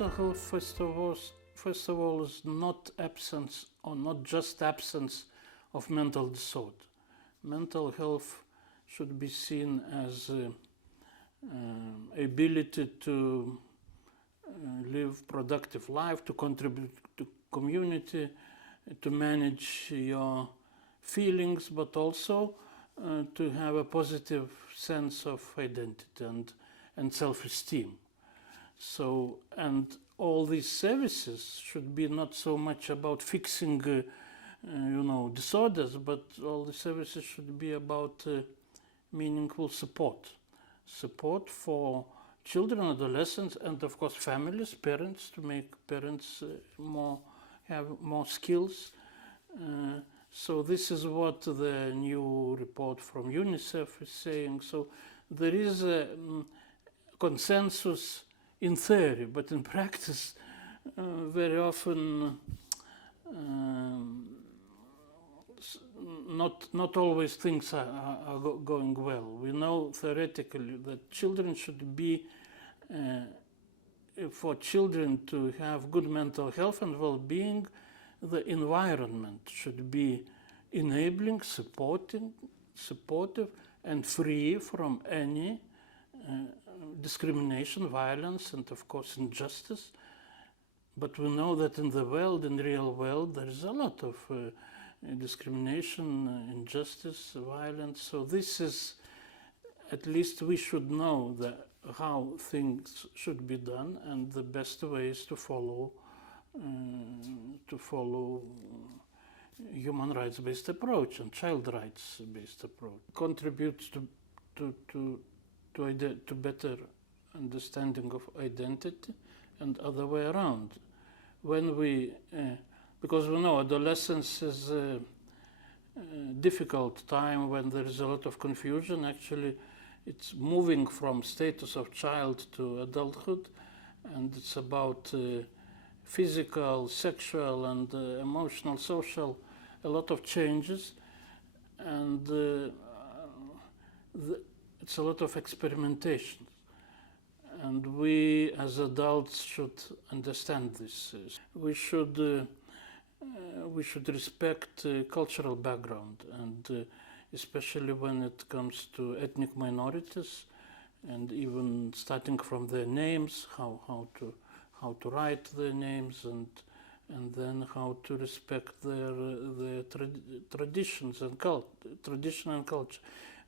Mental health, first of all, is not absence or not just absence of mental disorder. Mental health should be seen as ability to live productive life, to contribute to community, to manage your feelings, but also to have a positive sense of identity and self-esteem. So, and all these services should be not so much about fixing, disorders, but all the services should be about meaningful support for children, adolescents, and of course families, parents, to make parents have more skills. So this is what the new report from UNICEF is saying. So there is a consensus in theory, but in practice, very often not always things are going well. We know theoretically that children should be, for children to have good mental health and well-being, the environment should be enabling, supportive, and free from any discrimination, violence, and of course injustice. But we know that in the world, in the real world, there is a lot of discrimination, injustice, violence. So this is, at least we should know how things should be done, and the best way is to follow human rights-based approach and child rights-based approach. Contributes to better understanding of identity and other way around. When we, because we know adolescence is a difficult time when there is a lot of confusion. Actually, it's moving from status of child to adulthood, and it's about physical, sexual, and emotional, social, a lot of changes, and it's a lot of experimentation. And we as adults should understand this. We should respect cultural background, and especially when it comes to ethnic minorities, and even starting from their names, how to write their names, and then how to respect their traditions and tradition and culture.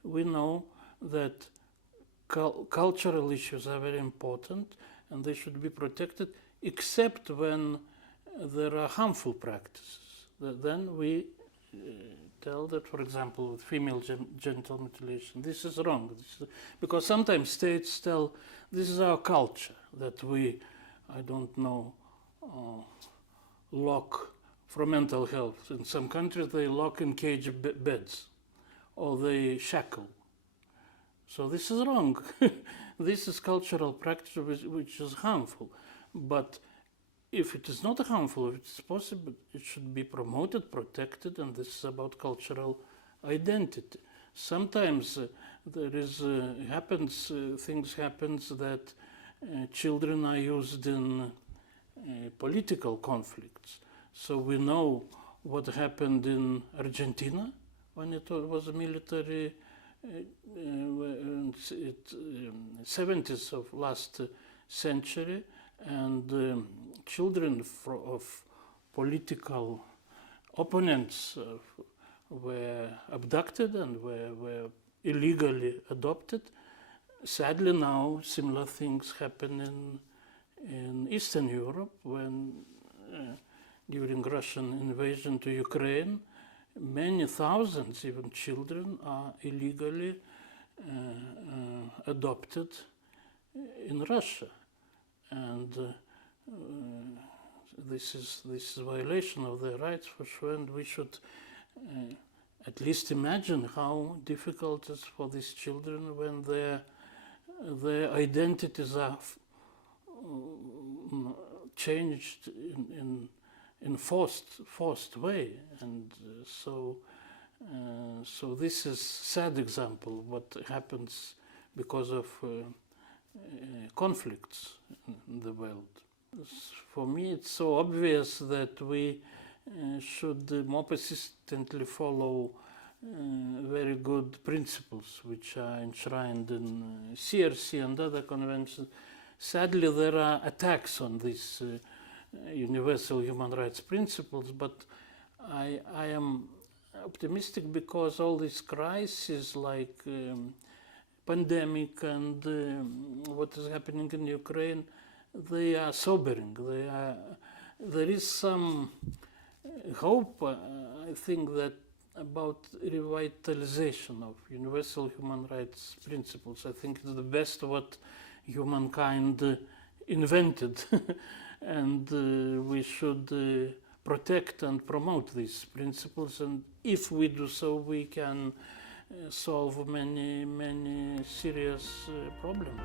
We know that cultural issues are very important, and they should be protected, except when there are harmful practices. Then we tell that, for example, with female genital mutilation, this is wrong. Because sometimes states tell, this is our culture, that we, lock for mental health. In some countries, they lock in cage beds, or they shackle. So this is wrong. This is cultural practice which is harmful. But if it is not harmful, if it's possible, it should be promoted, protected, and this is about cultural identity. Sometimes things happens that children are used in political conflicts. So we know what happened in Argentina when it was a military 70s of last century, and children of political opponents were abducted and were illegally adopted. Sadly, now similar things happen in Eastern Europe, when during Russian invasion to Ukraine, many thousands, even children, are illegally adopted in Russia, and this is violation of their rights for sure. And we should at least imagine how difficult it is for these children when their identities are changed in forced way, and so this is sad example of what happens because of conflicts in the world. For me, it's so obvious that we should more persistently follow very good principles which are enshrined in CRC and other conventions. Sadly, there are attacks on these universal human rights principles, but I am optimistic because all these crises like pandemic and what is happening in Ukraine, they are sobering. There is some hope, I think, that about revitalization of universal human rights principles. I think it's the best what humankind invented and we should protect and promote these principles, and if we do so, we can solve many serious problems.